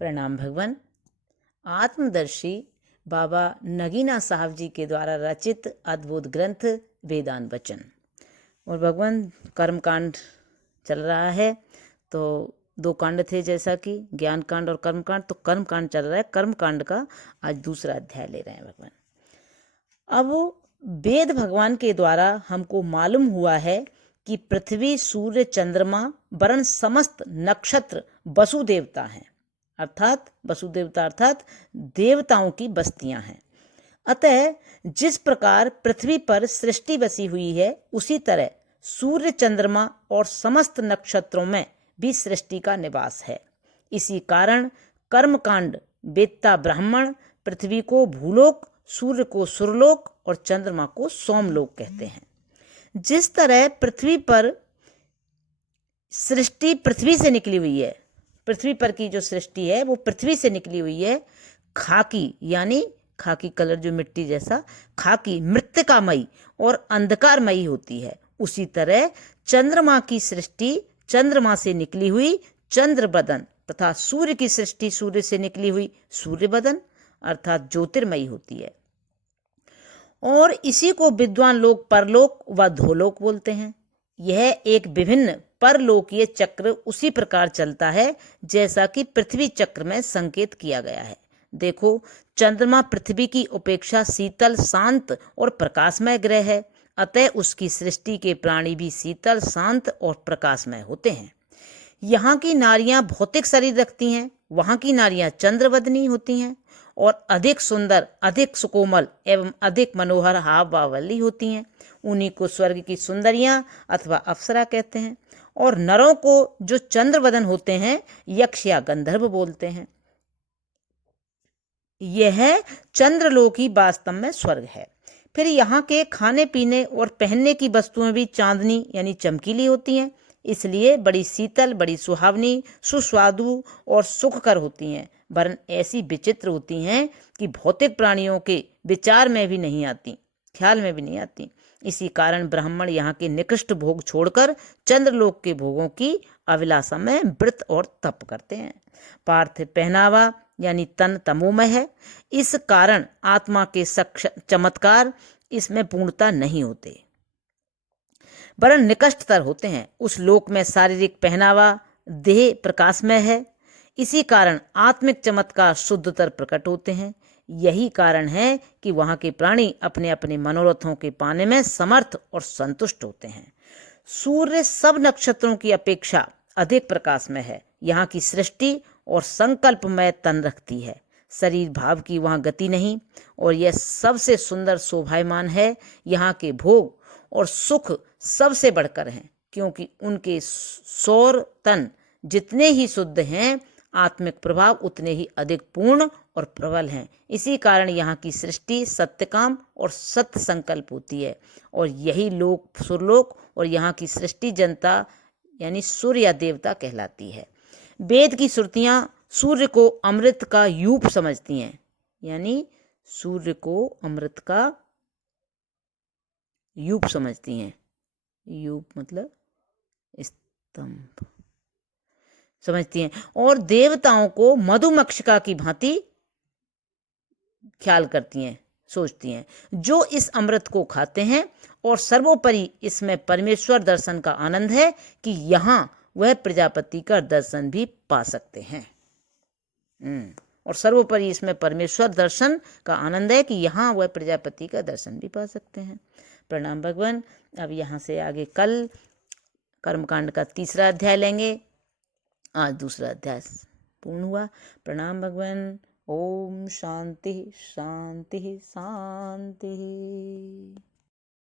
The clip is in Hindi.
प्रणाम भगवान। आत्मदर्शी बाबा नगीना साहब जी के द्वारा रचित अद्भुत ग्रंथ वेदांत वचन। और भगवान कर्मकांड चल रहा है, तो दो कांड थे जैसा कि ज्ञान कांड और कर्म कांड। तो कर्म कांड चल रहा है, कर्म कांड का आज दूसरा अध्याय ले रहे हैं भगवान। अब वेद भगवान के द्वारा हमको मालूम हुआ है कि पृथ्वी, सूर्य, चंद्रमा वरण समस्त नक्षत्र वसुदेवता हैं, अर्थात वसुदेवता अर्थात देवताओं की बस्तियां हैं। अतः जिस प्रकार पृथ्वी पर सृष्टि बसी हुई है, उसी तरह सूर्य, चंद्रमा और समस्त नक्षत्रों में भी सृष्टि का निवास है। इसी कारण कर्मकांड वेत्ता ब्राह्मण पृथ्वी को भूलोक, सूर्य को सुरलोक और चंद्रमा को सोमलोक कहते हैं। जिस तरह पृथ्वी पर सृष्टि पृथ्वी से निकली हुई है, पृथ्वी पर की जो सृष्टि है वो पृथ्वी से निकली हुई है, खाकी यानी खाकी कलर जो मिट्टी जैसा, खाकी मृत्तिकामयी और अंधकारमयी होती है, उसी तरह चंद्रमा की सृष्टि चंद्रमा से निकली हुई चंद्रबदन तथा सूर्य की सृष्टि सूर्य से निकली हुई सूर्यबदन अर्थात ज्योतिर्मयी होती है। और इसी को विद्वान लोग परलोक व धोलोक बोलते हैं। यह एक विभिन्न परलोकीय चक्र उसी प्रकार चलता है जैसा कि पृथ्वी चक्र में संकेत किया गया है। देखो, चंद्रमा पृथ्वी की अपेक्षा शीतल, शांत और प्रकाशमय ग्रह है, अतः उसकी सृष्टि के प्राणी भी शीतल, शांत और प्रकाशमय होते हैं। यहाँ की नारियां भौतिक शरीर रखती हैं, वहाँ की नारियां चंद्रवदनी होती हैं और अधिक सुंदर, अधिक सुकोमल एवं अधिक मनोहर हाव भाव वाली होती हैं। उन्हीं को स्वर्ग की सुंदरियां अथवा अप्सरा कहते हैं। और नरों को जो चंद्रवदन होते हैं यक्ष या गंधर्व बोलते हैं। यह चंद्रलोक ही वास्तव में स्वर्ग है। फिर यहाँ के खाने पीने और पहनने की वस्तुएं भी चांदनी यानी चमकीली होती हैं, इसलिए बड़ी शीतल, बड़ी सुहावनी, सुस्वादु और सुखकर होती हैं, वरन ऐसी विचित्र होती हैं कि भौतिक प्राणियों के विचार में भी नहीं आती, ख्याल में भी नहीं आती। इसी कारण ब्राह्मण यहाँ के निकृष्ट भोग छोड़कर चंद्रलोक के भोगों की अभिलाषा में व्रत और तप करते हैं। पार्थिव पहनावा यानी तन तमोमय है, इस कारण आत्मा के चमत्कार इसमें पूर्णता नहीं होते, वरन निकृष्टतर होते हैं। उस लोक में शारीरिक पहनावा देह प्रकाशमय है, इसी कारण आत्मिक चमत्कार शुद्धतर प्रकट होते हैं। यही कारण है कि वहाँ के प्राणी अपने अपने मनोरथों के पाने में समर्थ और संतुष्ट होते हैं। सूर्य सब नक्षत्रों की अपेक्षा अधिक प्रकाशमय है। यहाँ की सृष्टि और संकल्पमय तन रखती है, शरीर भाव की वहाँ गति नहीं, और यह सबसे सुंदर शोभायमान है। यहाँ के भोग और सुख सबसे बढ़कर हैं, क्योंकि उनके सौर तन जितने ही शुद्ध हैं, आत्मिक प्रभाव उतने ही अधिक पूर्ण और प्रबल हैं। इसी कारण यहाँ की सृष्टि सत्यकाम और सत्य संकल्प होती है, और यही लोक सुरलोक और यहाँ की सृष्टि जनता यानी सूर्य या देवता कहलाती है। वेद की श्रुतियां सूर्य को अमृत का यूप समझती हैं, यानी सूर्य को अमृत का यूप समझती हैं। यूप मतलब स्तंभ समझती हैं, और देवताओं को मधुमक्षिका की भांति ख्याल करती हैं, सोचती हैं, जो इस अमृत को खाते हैं। और सर्वोपरि इसमें परमेश्वर दर्शन का आनंद है कि यहाँ वह प्रजापति का दर्शन भी पा सकते हैं। और सर्वोपरि इसमें परमेश्वर दर्शन का आनंद है कि यहाँ वह प्रजापति का दर्शन भी पा सकते हैं। प्रणाम भगवान। अब यहाँ से आगे कल कर्मकांड का तीसरा अध्याय लेंगे। आज दूसरा अध्याय पूर्ण हुआ। प्रणाम भगवान। ओम शांति शांति शांति।